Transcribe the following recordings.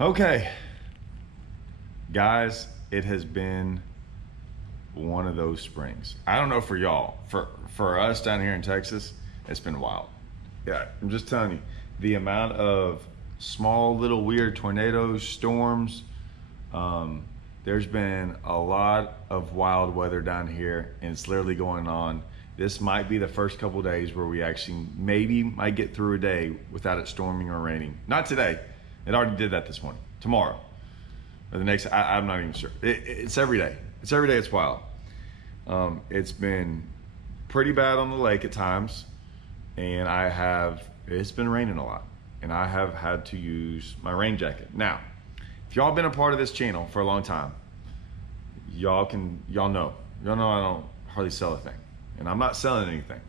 Okay, guys, it has been one of those springs. I don't know for y'all. For us down here in Texas, it's been wild. Yeah, I'm just telling you, the amount of small little weird tornadoes, storms, there's been a lot of wild weather down here, and it's literally going on. This might be the first couple days where we actually maybe might get through a day without it storming or raining. Not today. It already did that this morning. Tomorrow. Or the next, I'm not even sure. It's every day. It's every day it's wild. It's been pretty bad on the lake at times, and it's been raining a lot, and I have had to use my rain jacket. Now, if y'all been a part of this channel for a long time, y'all know I don't hardly sell a thing, and I'm not selling anything.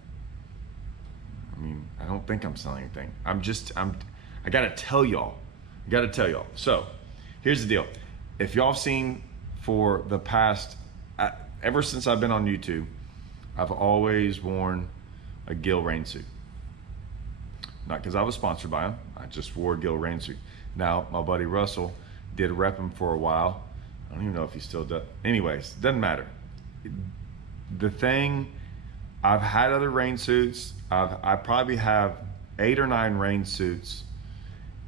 I mean, I don't think I'm selling anything. I gotta tell y'all. So here's the deal. If y'all have seen for the past, ever since I've been on YouTube, I've always worn a Gill rain suit. Not because I was sponsored by him, I just wore a Gill rain suit. Now, my buddy Russell did rep him for a while. I don't even know if he still does. Anyways, doesn't matter. I've had other rain suits. I probably have 8 or 9 rain suits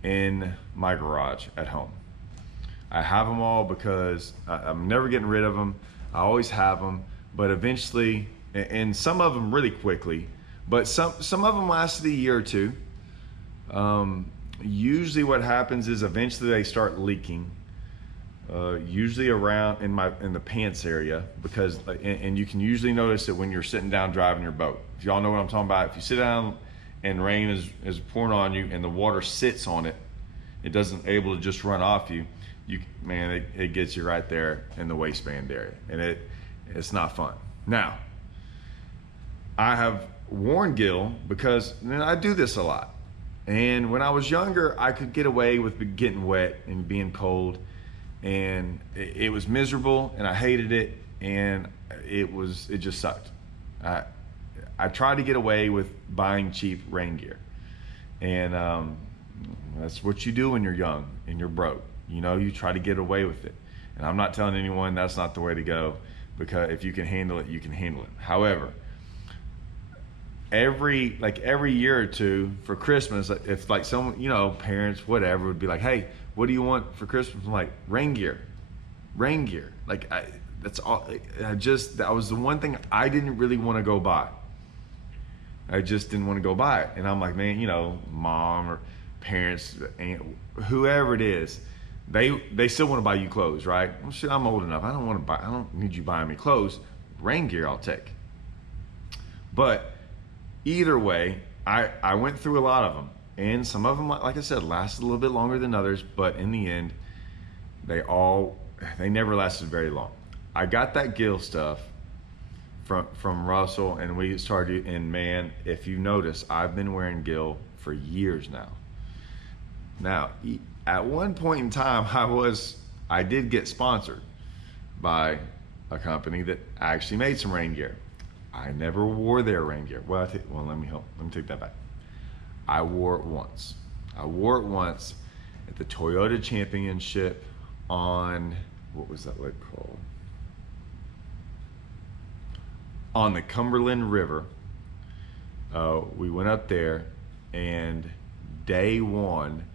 in my garage at home. I have them all because I'm never getting rid of them. I always have them, but eventually, and some of them really quickly, but some of them lasted a year or two. Usually what happens is eventually they start leaking, usually around in the pants area, because and you can usually notice it when you're sitting down driving your boat. If y'all know what I'm talking about, if you sit down and rain is pouring on you and the water sits on it, it doesn't able to just run off you. It gets you right there in the waistband area, and it's not fun. Now, I have worn Gill because I do this a lot. And when I was younger, I could get away with getting wet and being cold, and it was miserable, and I hated it, and it just sucked. I tried to get away with buying cheap rain gear, and that's what you do when you're young and you're broke. You try to get away with it, and I'm not telling anyone that's not the way to go, because if you can handle it, you can handle it. However, every year or two for Christmas, if like someone, parents, whatever, would be like, hey, what do you want for Christmas? I'm like, rain gear. Like, that's all. That was the one thing I didn't really want to go buy. I just didn't want to go buy it. And I'm like, man, mom or parents, aunt, whoever it is, they still want to buy you clothes, right? Well, shit, I'm old enough. I don't need you buying me clothes. Rain gear I'll take. But either way, I went through a lot of them, and some of them, like I said, lasted a little bit longer than others, but in the end, they never lasted very long. I got that Gill stuff from Russell, and we started, and man, if you notice, I've been wearing Gill for years now. Now, at one point in time, I did get sponsored by a company that actually made some rain gear. I never wore their rain gear. Well, let me take that back. I wore it once. At the Toyota Championship on, what was that lake called? On the Cumberland River. We went up there, and day one,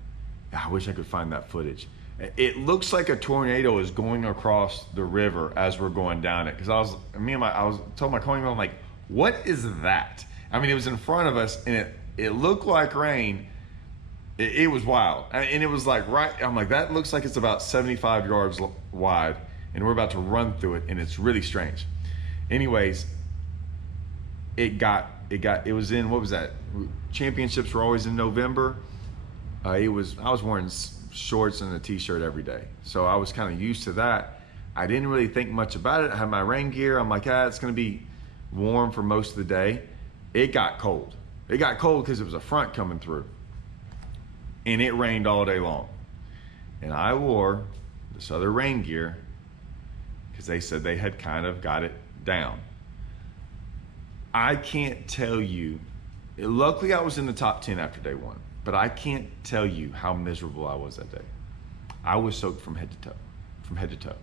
I wish I could find that footage. It looks like a tornado is going across the river as we're going down it. Because I was told my co-owner, I'm like, what is that? I mean, it was in front of us, and it looked like rain. It was wild, and it was like I'm like, that looks like it's about 75 yards wide, and we're about to run through it, and it's really strange. Anyways, it was in, what was that? Championships were always in November. I was wearing shorts and a t-shirt every day, so I was kind of used to that. I didn't really think much about it. I had my rain gear. I'm like, it's gonna be warm for most of the day. It got cold. Because it was a front coming through, and it rained all day long. And I wore this other rain gear because they said they had kind of got it down. I can't tell you, luckily I was in the top 10 after day one, but I can't tell you how miserable I was that day. I was soaked from head to toe, from head to toe.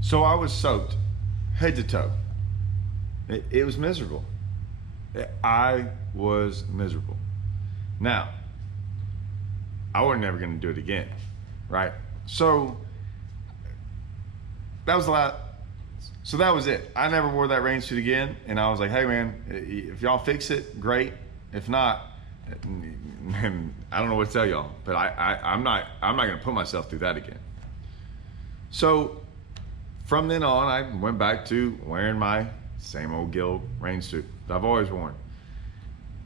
So I was soaked head to toe. It was miserable. I was miserable. Now, I was never gonna do it again, right? So that was the last. So that was it. I never wore that rain suit again, and I was like, hey man, if y'all fix it, great. If not, I don't know what to tell y'all, but I'm not gonna put myself through that again. So from then on, I went back to wearing my same old Gill rain suit that I've always worn.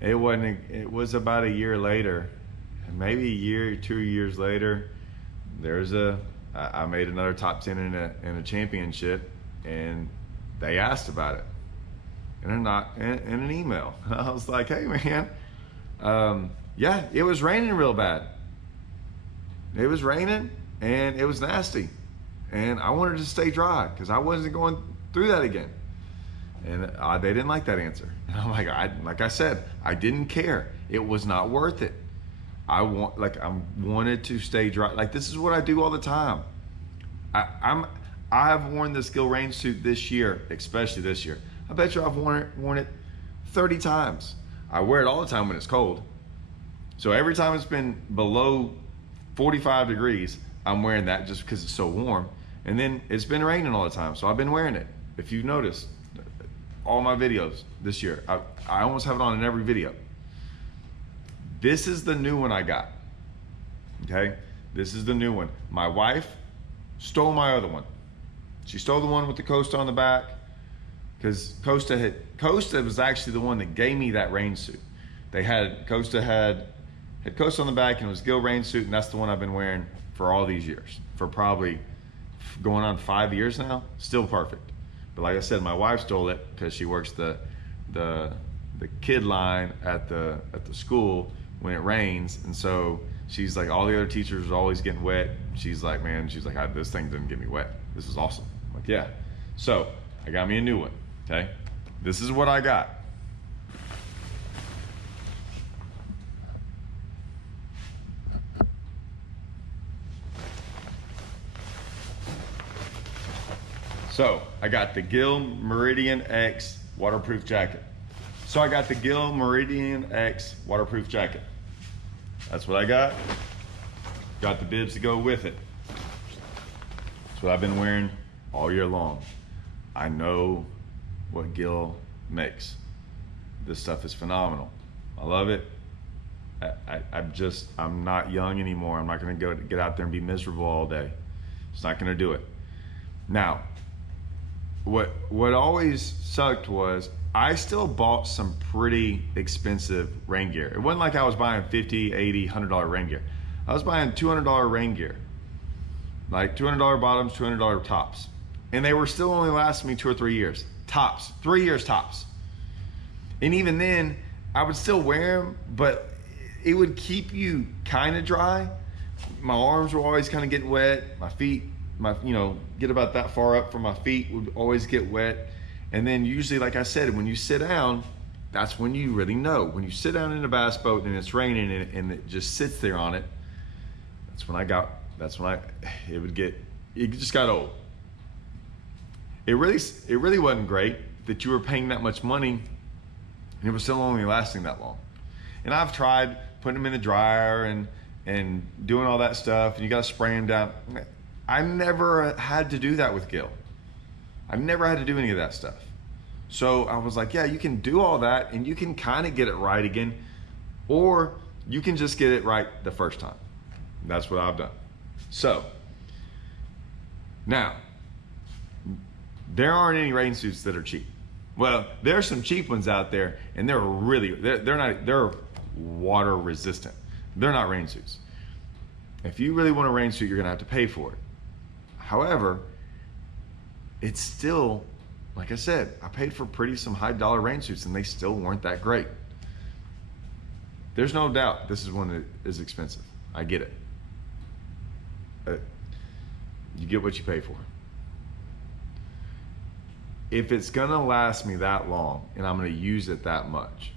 It was about a year later, maybe a year, 2 years later, I made another top 10 in a championship, and they asked about it in an email. I was like, hey man, yeah, it was raining real bad. It was raining and it was nasty, and I wanted to stay dry because I wasn't going through that again. And they didn't like that answer. And I'm like, like I said, I didn't care. It was not worth it. I wanted to stay dry. Like, this is what I do all the time. I have worn this Gill rain suit this year, especially this year. I bet you I've worn it 30 times. I wear it all the time when it's cold. So every time it's been below 45 degrees, I'm wearing that just because it's so warm. And then it's been raining all the time, so I've been wearing it. If you've noticed, all my videos this year, I almost have it on in every video. This is the new one I got, okay? This is the new one. My wife stole my other one. She stole the one with the Costa on the back, because Costa was actually the one that gave me that rain suit. Costa had Costa on the back, and it was Gill rain suit, and that's the one I've been wearing for all these years, for probably going on 5 years now. Still perfect. But like I said, my wife stole it because she works the kid line at the school when it rains, and so she's like, all the other teachers are always getting wet. She's like, man, this thing didn't get me wet. This is awesome. I'm like, yeah. So I got me a new one. Okay, this is what I got. So I got the Gill Meridian X waterproof jacket. So I got the Gill Meridian X waterproof jacket. That's what I got. Got the bibs to go with it. That's what I've been wearing all year long. I know what Gill makes. This stuff is phenomenal. I love it. I'm not young anymore. I'm not gonna get out there and be miserable all day. It's not gonna do it. Now, what always sucked was I still bought some pretty expensive rain gear. It wasn't like I was buying $50, $80, $100 rain gear. I was buying $200 rain gear, like $200 bottoms, $200 tops. And they were still only lasting me 2 or 3 years. Tops, 3 years tops. And even then, I would still wear them, but it would keep you kind of dry. My arms were always kind of getting wet. My feet, get about that far up from my feet would always get wet. And then usually, like I said, when you sit down, that's when you really know. When you sit down in a bass boat and it's raining and it just sits there on it, it just got old. It really wasn't great that you were paying that much money and it was still only lasting that long. And I've tried putting them in the dryer and doing all that stuff, and you gotta spray them down. I never had to do that with Gill. I've never had to do any of that stuff. So I was like, yeah, you can do all that and you can kind of get it right again, or you can just get it right the first time. That's what I've done. So now, there aren't any rain suits that are cheap. Well, there are some cheap ones out there, and they're water resistant. They're not rain suits. If you really want a rain suit, you're gonna have to pay for it. However, it's still, like I said, I paid for some high dollar rain suits and they still weren't that great. There's no doubt this is one that is expensive. I get it. You get what you pay for. If it's gonna last me that long and I'm gonna use it that much,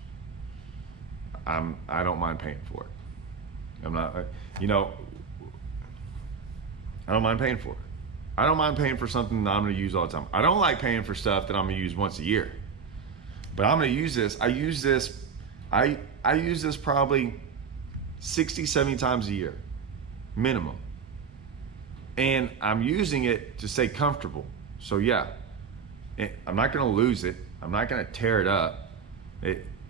I don't mind paying for it. I'm not, you know, I don't mind paying for it. I don't mind paying for something that I'm going to use all the time. I don't like paying for stuff that I'm going to use once a year. But I'm going to use this. I use this probably 60, 70 times a year, minimum. And I'm using it to stay comfortable. So yeah, I'm not going to lose it. I'm not going to tear it up.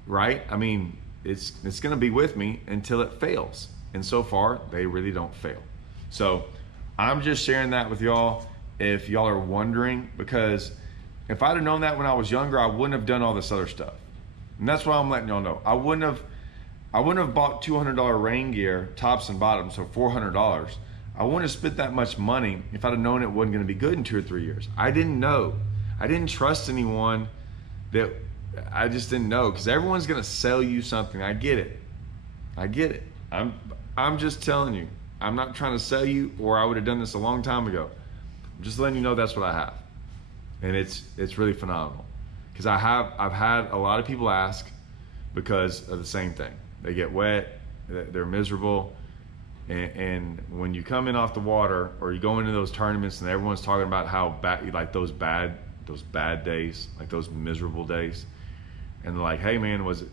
Right? I mean, it's going to be with me until it fails. And so far, they really don't fail. So I'm just sharing that with y'all if y'all are wondering, because if I'd have known that when I was younger, I wouldn't have done all this other stuff. And that's why I'm letting y'all know. I wouldn't have bought $200 rain gear, tops and bottoms, so $400. I wouldn't have spent that much money if I'd have known it wasn't going to be good in 2 or 3 years. I didn't know. I didn't trust anyone. I just didn't know, because everyone's going to sell you something. I get it. I'm just telling you. I'm not trying to sell you, or I would have done this a long time ago. I'm just letting you know that's what I have. And it's really phenomenal, because I've had a lot of people ask because of the same thing. They get wet, they're miserable, and when you come in off the water, or you go into those tournaments and everyone's talking about how bad, like those bad days, like those miserable days, and they're like, hey man, it was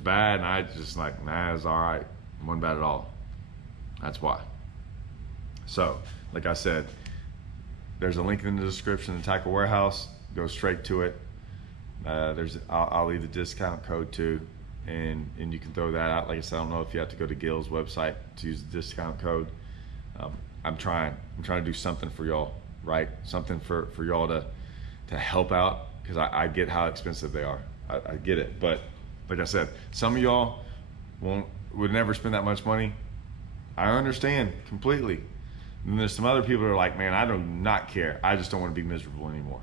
bad, and I just like, nah, it was all right, it wasn't bad at all. That's why. So, like I said, there's a link in the description to Tackle Warehouse. Go straight to it. I'll leave the discount code too, and you can throw that out. Like I said, I don't know if you have to go to Gill's website to use the discount code. I'm trying to do something for y'all, right? Something for y'all to help out, because I get how expensive they are. I get it, but like I said, some of y'all would never spend that much money. I understand completely. And there's some other people that are like, man, I do not care. I just don't want to be miserable anymore.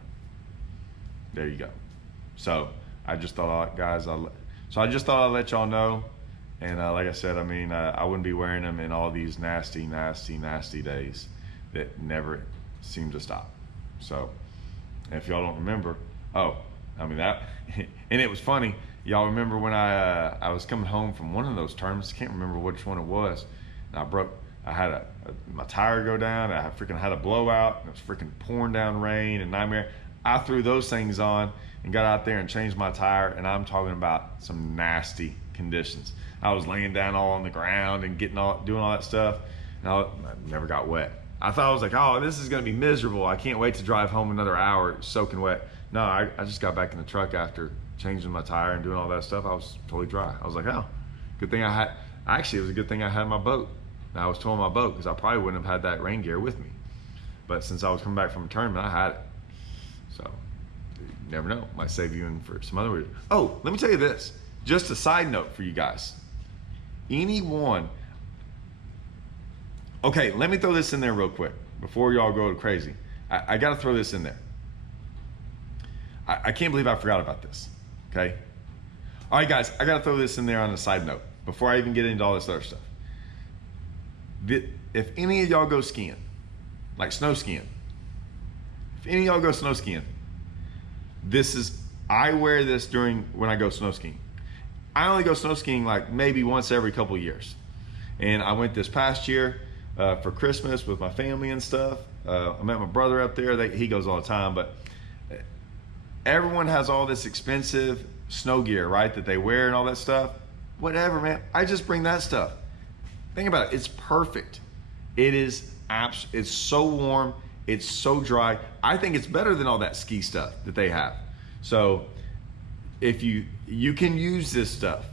There you go. So I just thought, guys, I just thought I'd let y'all know. And like I said, I mean, I wouldn't be wearing them in all these nasty, nasty, nasty days that never seem to stop. So if y'all don't remember, I mean that, and it was funny. Y'all remember when I was coming home from one of those tournaments? I can't remember which one it was. And I had my tire go down. I freaking had a blowout. And it was freaking pouring down rain and nightmare. I threw those things on and got out there and changed my tire. And I'm talking about some nasty conditions. I was laying down all on the ground and doing all that stuff. And I never got wet. I thought, I was like, oh, this is going to be miserable. I can't wait to drive home another hour soaking wet. No, I just got back in the truck after changing my tire and doing all that stuff. I was totally dry. I was like, oh, good thing actually, it was a good thing I had my boat. I was towing my boat, because I probably wouldn't have had that rain gear with me. But since I was coming back from a tournament, I had it. So you never know, might save you in for some other reason. Oh, let me tell you this, just a side note for you guys. Okay, let me throw this in there real quick before y'all go crazy. I gotta throw this in there. I can't believe I forgot about this, okay? All right, guys, I gotta throw this in there on a side note before I even get into all this other stuff. If any of y'all go skiing, like snow skiing, if any of y'all go snow skiing, I wear this when I go snow skiing. I only go snow skiing like maybe once every couple of years. And I went this past year for Christmas with my family and stuff. I met my brother up there. He goes all the time, but everyone has all this expensive snow gear, right, that they wear and all that stuff. Whatever, man. I just bring that stuff. Think about it. It's perfect. It's so warm. It's so dry. I think it's better than all that ski stuff that they have. So if you can use this stuff,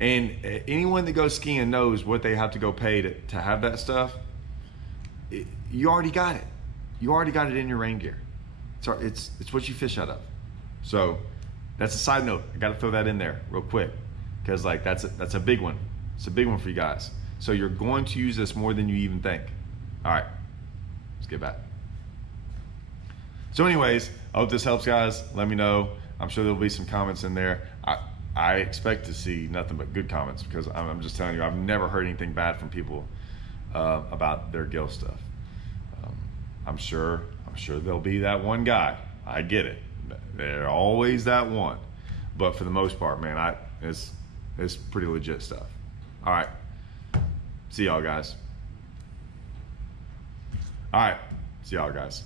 and anyone that goes skiing knows what they have to go pay to have that stuff. You already got it. You already got it in your rain gear. It's what you fish out of. So that's a side note. I got to throw that in there real quick, because like that's a big one. It's a big one for you guys. So you're going to use this more than you even think. All right, let's get back. So anyways, I hope this helps, guys. Let me know. I'm sure there'll be some comments in there. I expect to see nothing but good comments, because I'm just telling you, I've never heard anything bad from people about their Gill stuff. I'm sure there'll be that one guy. I get it. They're always that one. But for the most part, man, It's pretty legit stuff. All right. See y'all guys. All right. See y'all guys.